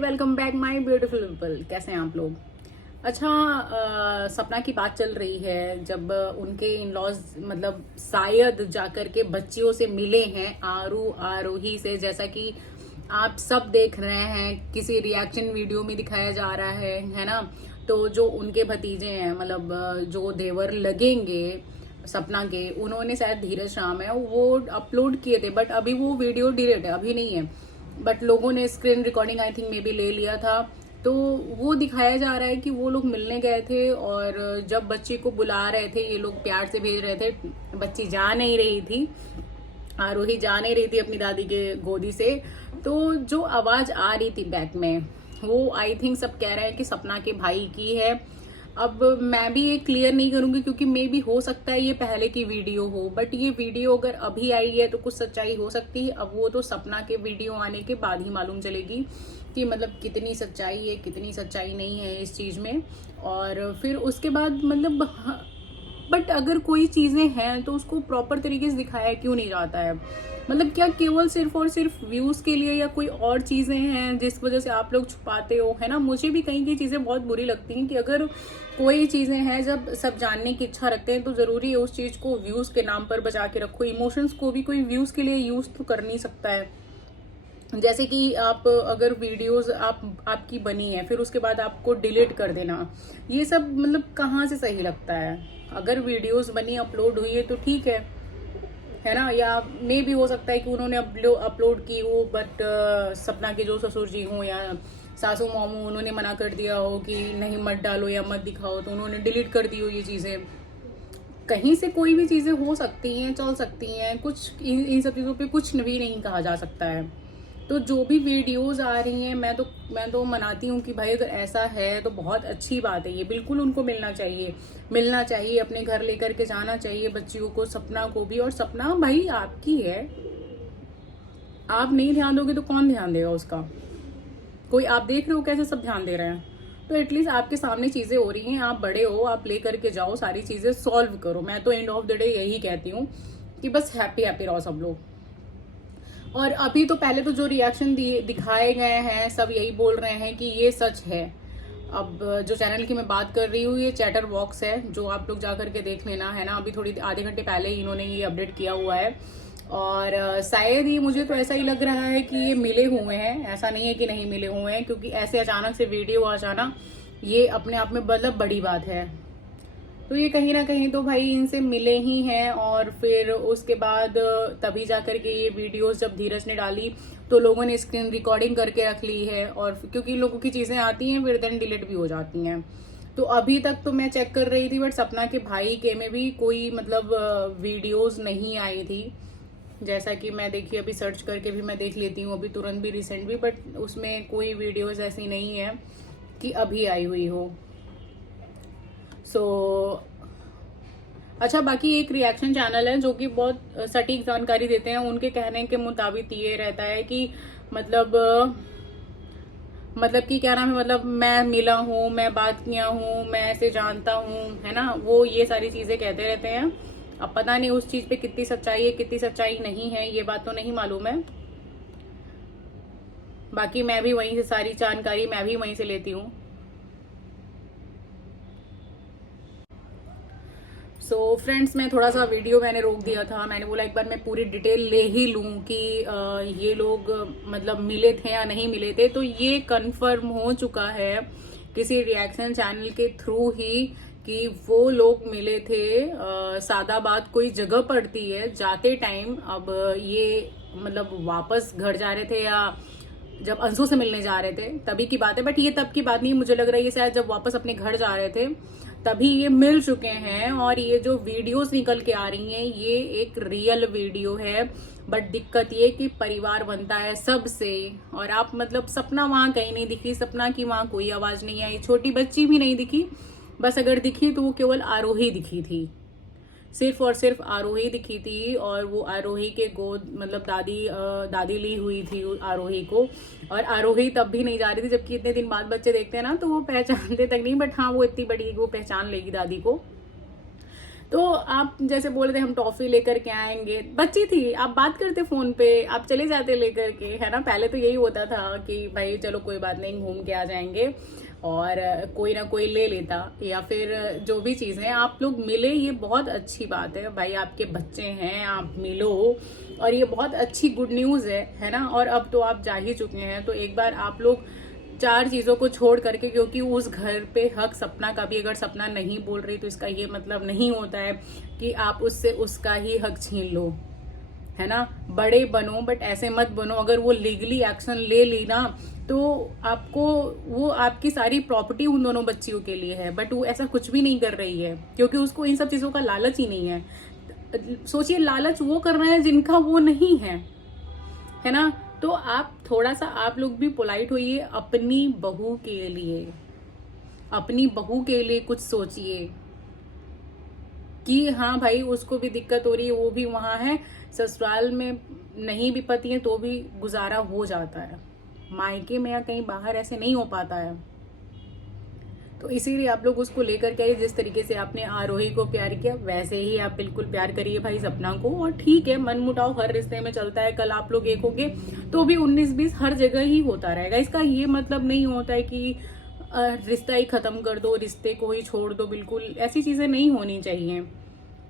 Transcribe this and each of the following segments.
Welcome back my beautiful people. कैसे हैं आप लोग? अच्छा, सपना की बात चल रही है जब उनके इन लॉज मतलब शायद जाकर के बच्चियों से मिले हैं आरोही से, जैसा कि आप सब देख रहे हैं, किसी रिएक्शन वीडियो में दिखाया जा रहा है ना। तो जो उनके भतीजे हैं, मतलब जो देवर लगेंगे सपना के, उन्होंने शायद धीरज राम है वो अपलोड किए थे, बट अभी वो वीडियो डिलीट है, अभी नहीं है। बट लोगों ने screen recording I think may be ले लिया था। तो वो दिखाया जा रहा है कि वो लोग मिलने गए थे और जब बच्ची को बुला रहे थे, ये लोग प्यार से भेज रहे थे, बच्ची जा नहीं रही थी, आरोही जा नहीं रही थी अपनी दादी के गोदी से। तो जो आवाज आ रही थी बैक में, वो आई थिंक सब कह रहे हैं कि सपना के भाई की है। अब मैं भी ये क्लियर नहीं करूंगी क्योंकि मे भी हो सकता है ये पहले की वीडियो हो, बट ये वीडियो अगर अभी आई है तो कुछ सच्चाई हो सकती है। अब वो तो सपना के वीडियो आने के बाद ही मालूम चलेगी कि मतलब कितनी सच्चाई है कितनी सच्चाई नहीं है इस चीज में। और फिर उसके बाद मतलब बट अगर कोई चीजें हैं तो उसको प्रॉपर तरीके से दिखाया क्यों नहीं जाता है? मतलब क्या केवल सिर्फ और सिर्फ व्यूज के लिए, या कोई और चीजें हैं जिस वजह से आप लोग छुपाते हो, है ना? मुझे भी कहीं की चीजें बहुत बुरी लगती हैं कि अगर कोई चीजें हैं, जब सब जानने की इच्छा रखते हैं तो जरूरी है उस चीज को व्यूज के नाम पर बचा के रखो। इमोशंस को भी कोई व्यूज के लिए यूज तो कर नहीं सकता है। जैसे कि आप अगर वीडियोस आपकी बनी है, फिर उसके बाद आपको डिलीट कर देना, ये सब मतलब कहाँ से सही लगता है? अगर वीडियोस बनी अपलोड हुई है तो ठीक है ना। या मे भी हो सकता है कि उन्होंने अपलोड की हो, बट सपना के जो ससुर जी हो या सासू मामू, उन्होंने मना कर दिया हो कि नहीं मत डालो या मत दिखाओ, तो उन्होंने डिलीट कर दी हो ये चीजें। कहीं से कोई भी चीजें हो सकती हैं, चल सकती हैं, कुछ इन सब चीजों पे कुछ भी नहीं कहा जा सकता है। तो जो भी वीडियोस आ रही हैं, मैं तो मनाती हूँ कि भाई अगर ऐसा है तो बहुत अच्छी बात है, ये बिल्कुल उनको मिलना चाहिए, अपने घर लेकर के जाना चाहिए बच्चियों को, सपना को भी। और सपना भाई आपकी है, आप नहीं ध्यान दोगे तो कौन ध्यान देगा उसका? कोई आप देख रहे हो कैसे सब ध्यान दे रहे हैं, तो एटलीस्ट आपके सामने चीजें हो रही हैं, आप बड़े हो, आप ले करके जाओ, सारी चीजें सॉल्व करो। मैं तो एंड ऑफ द डे यही कहती हूँ कि बस हैप्पी हैप्पी रहो सब लोग। और अभी तो पहले तो जो रिएक्शन दिखाए गए हैं, सब यही बोल रहे हैं कि ये सच है। अब जो चैनल की मैं बात कर रही हूँ, ये चैटर बॉक्स है, जो आप लोग जा करके देख लेना, है ना। अभी थोड़ी आधे घंटे पहले ही इन्होंने ये अपडेट किया हुआ है। और शायद ही, मुझे तो ऐसा ही लग रहा है कि ये मिले हुए हैं, ऐसा नहीं है कि नहीं मिले हुए हैं, क्योंकि ऐसे अचानक से वीडियो आ जाना ये अपने आप में मतलब बड़ी बात है। तो ये कहीं ना कहीं तो भाई इनसे मिले ही हैं। और फिर उसके बाद तभी जाकर के ये वीडियोस जब धीरज ने डाली तो लोगों ने स्क्रीन रिकॉर्डिंग करके रख ली है, और क्योंकि लोगों की चीजें आती हैं फिर देन डिलीट भी हो जाती हैं। तो अभी तक तो मैं चेक कर रही थी, बट सपना के भाई के में भी कोई मतलब वीडियोस नहीं आई थी। जैसा कि मैं देखिए अभी सर्च करके भी मैं देख लेती हूँ, अभी तुरंत भी रिसेंट भी, बट उसमें कोई वीडियोस ऐसी नहीं है कि अभी आई हुई हो। सो अच्छा, बाकी एक रिएक्शन चैनल है जो कि बहुत सटीक जानकारी देते हैं। उनके कहने के मुताबिक ये रहता है कि मतलब कि क्या नाम है, मतलब मैं मिला हूँ, मैं बात किया हूँ, मैं ऐसे जानता हूँ, है ना। वो ये सारी चीजें कहते रहते हैं। अब पता नहीं उस चीज पे कितनी सच्चाई है कितनी सच्चाई नहीं है, ये बात तो नहीं मालूम है। बाकी मैं भी वहीं से सारी जानकारी मैं भी वहीं से लेती हूँ। सो फ्रेंड्स, मैं थोड़ा सा वीडियो मैंने रोक दिया था, मैंने बोला एक बार मैं पूरी डिटेल ले ही लूं कि ये लोग मतलब मिले थे या नहीं मिले थे। तो ये कंफर्म हो चुका है किसी रिएक्शन चैनल के थ्रू ही कि वो लोग मिले थे। सादाबाद कोई जगह पड़ती है जाते टाइम। अब ये मतलब वापस घर जा रहे थे या जब अंशु से मिलने जा रहे थे तभी की बात है, बट ये तब की बात नहीं, मुझे लग रहा है ये शायद जब वापस अपने घर जा रहे थे तभी ये मिल चुके हैं। और ये जो वीडियोस निकल के आ रही हैं ये एक रियल वीडियो है, बट दिक्कत ये कि परिवार बनता है सबसे। और आप मतलब सपना वहां कहीं नहीं दिखी, सपना की वहां कोई आवाज नहीं आई, छोटी बच्ची भी नहीं दिखी, बस अगर दिखी तो वो केवल आरोही दिखी थी, सिर्फ और सिर्फ आरोही दिखी थी। और वो आरोही के गोद मतलब दादी ली हुई थी आरोही को। और आरोही तब भी नहीं जा रही थी, जबकि इतने दिन बाद बच्चे देखते हैं ना तो वो पहचानते तक नहीं, बट हाँ वो इतनी बड़ी है कि वो पहचान लेगी दादी को। तो आप जैसे बोल रहे थे हम टॉफी लेकर के आएंगे, बच्ची थी, आप बात करते फोन पे, आप चले जाते लेकर के, है ना। पहले तो यही होता था कि भाई चलो कोई बात नहीं, घूम के आ जाएंगे, और कोई ना कोई ले लेता, या फिर जो भी चीज़ है आप लोग मिले, ये बहुत अच्छी बात है भाई, आपके बच्चे हैं, आप मिलो, और ये बहुत अच्छी गुड न्यूज़ है ना। और अब तो आप जा ही चुके हैं, तो एक बार आप लोग 4 चीज़ों को छोड़ करके, क्योंकि उस घर पे हक सपना का भी, अगर सपना नहीं बोल रही तो इसका ये मतलब नहीं होता है कि आप उससे उसका ही हक छीन लो, है ना। बड़े बनो, बट ऐसे मत बनो, अगर वो लीगली एक्शन ले ली ना तो आपको, वो आपकी सारी प्रॉपर्टी उन दोनों बच्चियों के लिए है, बट वो ऐसा कुछ भी नहीं कर रही है, क्योंकि उसको इन सब चीज़ों का लालच ही नहीं है। सोचिए, लालच वो कर रहे हैं जिनका वो नहीं है ना। तो आप थोड़ा सा, आप लोग भी पोलाइट होइए, अपनी बहू के लिए, अपनी बहू के लिए कुछ सोचिए कि हाँ भाई उसको भी दिक्कत हो रही है, वो भी वहां है, ससुराल में नहीं भी पति है तो भी गुजारा हो जाता है, मायके में या कहीं बाहर ऐसे नहीं हो पाता है। तो इसीलिए आप लोग उसको लेकर के आइए, जिस तरीके से आपने आरोही को प्यार किया वैसे ही आप बिल्कुल प्यार करिए भाई सपना को। और ठीक है, मन मुटाव हर रिश्ते में चलता है, कल आप लोग एक होगे तो भी 19-20 हर जगह ही होता रहेगा। इसका ये मतलब नहीं होता है कि रिश्ता ही खत्म कर दो, रिश्ते को ही छोड़ दो, बिल्कुल ऐसी चीजें नहीं होनी चाहिए।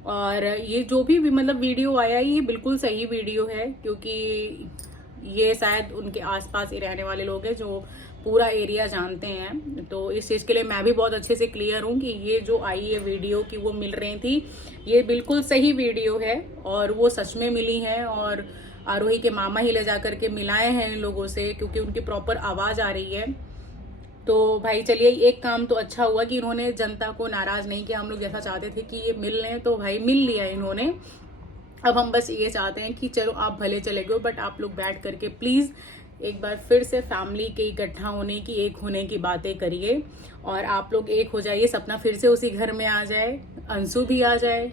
और ये जो भी मतलब वीडियो आया, ये बिल्कुल सही वीडियो है, क्योंकि ये शायद उनके आसपास ही रहने वाले लोग हैं जो पूरा एरिया जानते हैं। तो इस चीज़ के लिए मैं भी बहुत अच्छे से क्लियर हूँ कि ये जो आई है वीडियो कि वो मिल रही थी, ये बिल्कुल सही वीडियो है, और वो सच में मिली है, और आरोही के मामा ही ले जा करके मिलाए हैं इन लोगों से, क्योंकि उनकी प्रॉपर आवाज़ आ रही है। तो भाई चलिए, एक काम तो अच्छा हुआ कि इन्होंने जनता को नाराज नहीं किया। हम लोग जैसा चाहते थे कि ये मिल लें, तो भाई मिल लिया इन्होंने। अब हम बस ये चाहते हैं कि चलो आप भले चले गए, बट आप लोग बैठ करके प्लीज एक बार फिर से फैमिली के इकट्ठा होने की, एक होने की बातें करिए, और आप लोग एक हो जाइए, सपना फिर से उसी घर में आ जाए, अंशु भी आ जाए।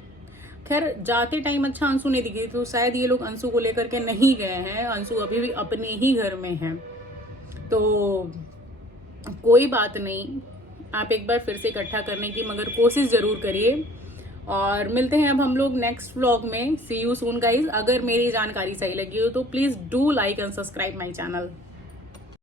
खैर जाते टाइम अच्छा अंशु नहीं दिखी, तो शायद ये लोग अंशु को लेकर के नहीं गए हैं, अंशु अभी भी अपने ही घर में है। तो कोई बात नहीं, आप एक बार फिर से इकट्ठा करने की मगर कोशिश जरूर करिए। और मिलते हैं अब हम लोग नेक्स्ट व्लॉग में। सी यू सून गाइज। अगर मेरी जानकारी सही लगी हो तो please do like and subscribe my channel.